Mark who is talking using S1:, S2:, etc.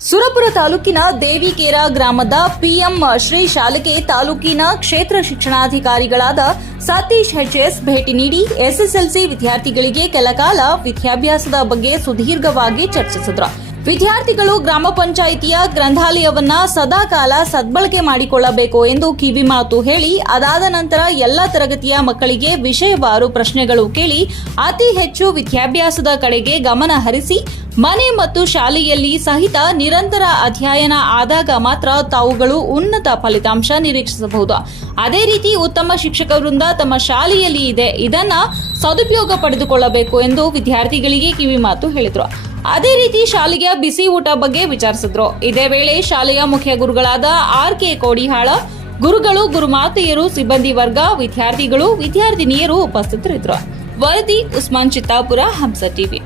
S1: ಯಲ್ಲಾಪುರ ತಾಲೂಕಿನ ದೇವಿಕೇರ ಗ್ರಾಮದ ಪಿಎಂ ಶ್ರೀ ಶಾಲೆಗೆ ತಾಲೂಕಿನ ಕ್ಷೇತ್ರ ಶಿಕ್ಷಣಾಧಿಕಾರಿಗಳಾದ ಸತೀಶ್ ಹೆಚ್ಎಸ್ ಭೇಟಿ ನೀಡಿ ಎಸ್ಎಸ್ಎಲ್ಸಿ ವಿದ್ಯಾರ್ಥಿಗಳಿಗೆ ಕೆಲಕಾಲ ವಿದ್ಯಾಭ್ಯಾಸದ ಬಗ್ಗೆ ಸುದೀರ್ಘವಾಗಿ ಚರ್ಚಿಸಿದ್ರು. ವಿದ್ಯಾರ್ಥಿಗಳು ಗ್ರಾಮ ಪಂಚಾಯಿತಿಯ ಗ್ರಂಥಾಲಯವನ್ನ ಸದಾಕಾಲ ಸದ್ಬಳಕೆ ಮಾಡಿಕೊಳ್ಳಬೇಕು ಎಂದು ಕಿವಿಮಾತು ಹೇಳಿ, ಅದಾದ ನಂತರ ಎಲ್ಲ ತರಗತಿಯ ಮಕ್ಕಳಿಗೆ ವಿಷಯವಾರು ಪ್ರಶ್ನೆಗಳು ಕೇಳಿ, ಅತಿ ಹೆಚ್ಚು ವಿದ್ಯಾಭ್ಯಾಸದ ಕಡೆಗೆ ಗಮನ ಹರಿಸಿ, ಮನೆ ಮತ್ತು ಶಾಲೆಯಲ್ಲಿ ಸಹಿತ ನಿರಂತರ ಅಧ್ಯಯನ ಆದಾಗ ಮಾತ್ರ ತಾವುಗಳು ಉನ್ನತ ಫಲಿತಾಂಶ ನಿರೀಕ್ಷಿಸಬಹುದು. ಅದೇ ರೀತಿ ಉತ್ತಮ ಶಿಕ್ಷಕ ವೃಂದ ತಮ್ಮ ಶಾಲೆಯಲ್ಲಿ ಇದೆ, ಇದನ್ನ ಸದುಪಯೋಗ ಪಡೆದುಕೊಳ್ಳಬೇಕು ಎಂದು ವಿದ್ಯಾರ್ಥಿಗಳಿಗೆ ಕಿವಿಮಾತು ಹೇಳಿದರು. ಅದೇ ರೀತಿ ಶಾಲೆಯ ಬಿಸಿ ಊಟ ಬಗ್ಗೆ ವಿಚಾರಿಸಿದ್ರು. ಇದೇ ವೇಳೆ ಶಾಲೆಯ ಮುಖ್ಯ ಗುರುಗಳಾದ ಆರ್ ಕೆ ಕೋಡಿಹಾಳ, ಗುರುಗಳು, ಗುರುಮಾತೆಯರು, ಸಿಬ್ಬಂದಿ ವರ್ಗ, ವಿದ್ಯಾರ್ಥಿಗಳು, ವಿದ್ಯಾರ್ಥಿನಿಯರು ಉಪಸ್ಥಿತರಿದ್ದರು. ವರದಿ, ಉಸ್ಮಾನ್ ಚಿತ್ತಾಪುರ, ಹಂಸ ಟಿವಿ.